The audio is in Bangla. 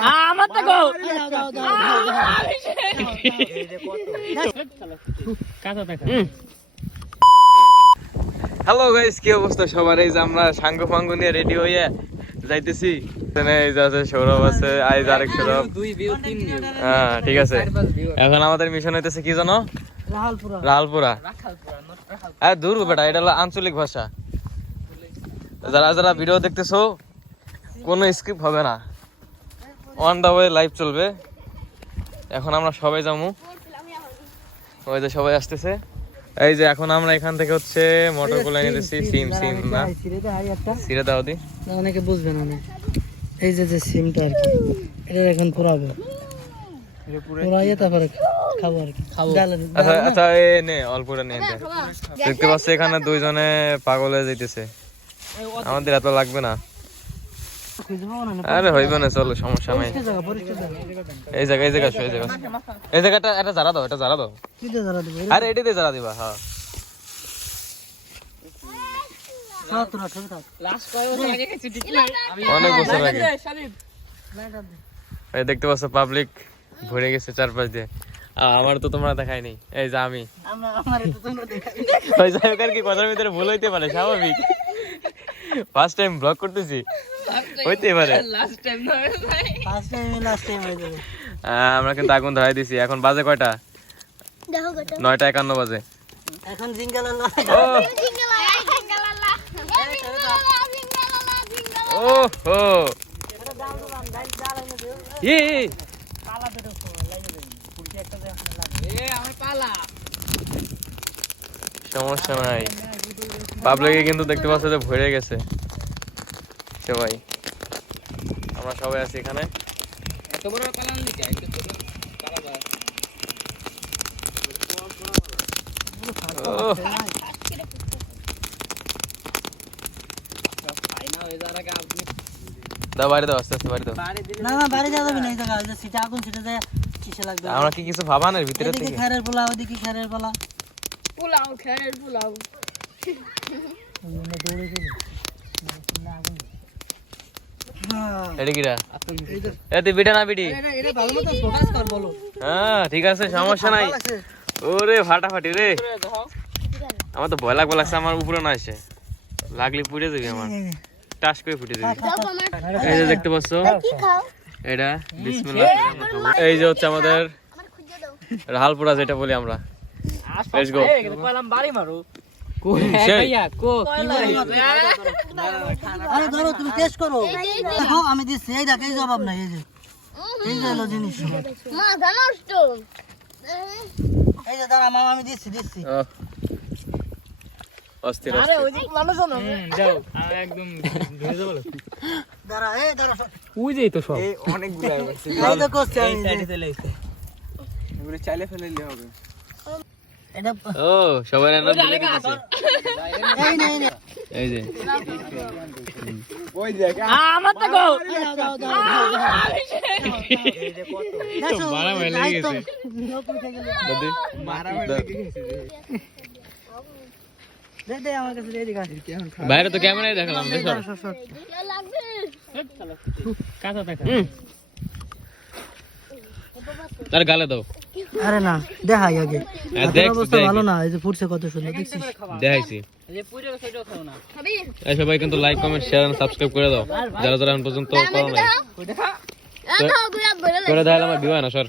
আমার তো গো হ্যালো গাইস, কি অবস্থা সবার? এই যে আমরা সাঙ্গ ফাঙ্গ নিয়ে রেডি হয়ে যাইতেছি। এখানে এই যে আছে সৌরভ, আছে আইজ আরেক সৌরভ। হ্যাঁ ঠিক আছে। এখন আমাদের মিশন হইতেছে কি জানো? লালপুরা। হ্যাঁ দূর বেটা, এটা হলো আঞ্চলিক ভাষা। যারা যারা ভিডিও দেখতেছো, কোনো স্ক্রিপ্ট হবে না, অন দা ওয়ে লাইভ চলবে। এখন আমরা সবাই যাবো, ওই যে সবাই আসতেছে। এই যে এখন আমরা এখান থেকে হচ্ছে মোটর কোলা নিতেছি। সিম না সিরে দাও দি, অনেকে বুঝবে না। এই যে সিমটা আর কি, এটা এখন পুরাবে, পুরাইয়ে তারপরে খাবো আর কি। আচ্ছা আচ্ছা, এ নে অল্পটা নিয়ে দে। দেখতে পাচ্ছি এখানে দুইজনে পাগল হয়ে যাইতেছে। আমাদের এত লাগবে না। আরে হইবে না, চলো সমস্যা নাই। এই জায়গা এই জায়গাটা এটা জারা দাও, এটা জারা দাও। আরে এটাতে জারা দিবা। হ্যাঁ অনেক বছর আগে। এই দেখতে পাচ্ছ পাবলিক ভরে গেছে চারপাশ দিয়ে। আমার তো তোমরা দেখাই নেই। এই যে আমি কি কথার ভিতরে ভুল হইতে পারে, স্বাভাবিক। ফার্স্ট টাইম ব্লগ করতেছি, হইতে পারে। আমরা কিন্তু আগুন ধরাই দিছি। এখন বাজে কয়টা? 9:51 বাজে। এখন সমস্যা নাই। পাবলিকে কিন্তু দেখতে পাচ্ছ যে ভরে গেছে সবাই। আমরা সবাই আছি এখানে। দাও বাড়ি দাও, আস্তে আস্তে বাড়ি দাও। না বাড়ি যাওয়া যাবে না, এই জায়গা যে সিটা আগুন সিটা যায় কিসে লাগবে। আমরা কি কিছু ভাবানের ভিতরে থেকে? এদিকে খারের পোলাও, ওদিকে খারের পোলাও, খারের পোলাও। এডি কিরা? এ তুই বিটা না বিডি? এটা ভালো মতো ফোকাস কর বলো। হ্যাঁ ঠিক আছে, সমস্যা নাই। ওরে ফাটাফাটি রে, আমার তো ভয় লাগছে। আমার উপরে না আসে, লাগলে পুড়ে যাবি, আমার টাস করে ফুটে যাবি। এই যে দেখতে পাচ্ছ, এটা বিসমিল্লাহ। এই যে হচ্ছে আমাদের রাহালপুরা, যেটা বলি আমরা। Let's go. বাড়ি মারো। আরে ধরো, তুমি টেস্ট করো। দেখো আমি দিচ্ছি, এই দেখ, এই জবাব নাই। এই যে হলো জিনিস। এই যে দাঁড়া মামা, আমি দিচ্ছি। অস্থির আরে ওই যে মানুষ না, যাও একদম ধরে যাবো। দাঁড়া দাঁড়া, ওই যেই তো সব অনেকগুলো আছে। এই তো করছি আমি, এগুলো চাইলে ফেলে হবে। এটা ও সবাই রান্না করে দিতেছে। এই যে ওই জায়গা আমার তো গো এই যে কত তো মারা হয়ে গেছে দাদি, মারা হয়ে গেছে। দে আমার কাছে রেডি গাছ। বাইরে তো ক্যামেরায় দেখালাম, দেখো লাগবে কাঁচা দেখা। তার গালে দাও। আরে না, দেখাই আগে। দেখ অবস্থা ভালো না, এই যে ফুটছে কত সুন্দর, দেখছিস? দেখাইছি। এই সবাই কিন্তু like comment share and subscribe করে দাও, যারা যারা এখন পর্যন্ত করো নাই। করে দেখালাম, আমার ভিউ হয় না স্যার।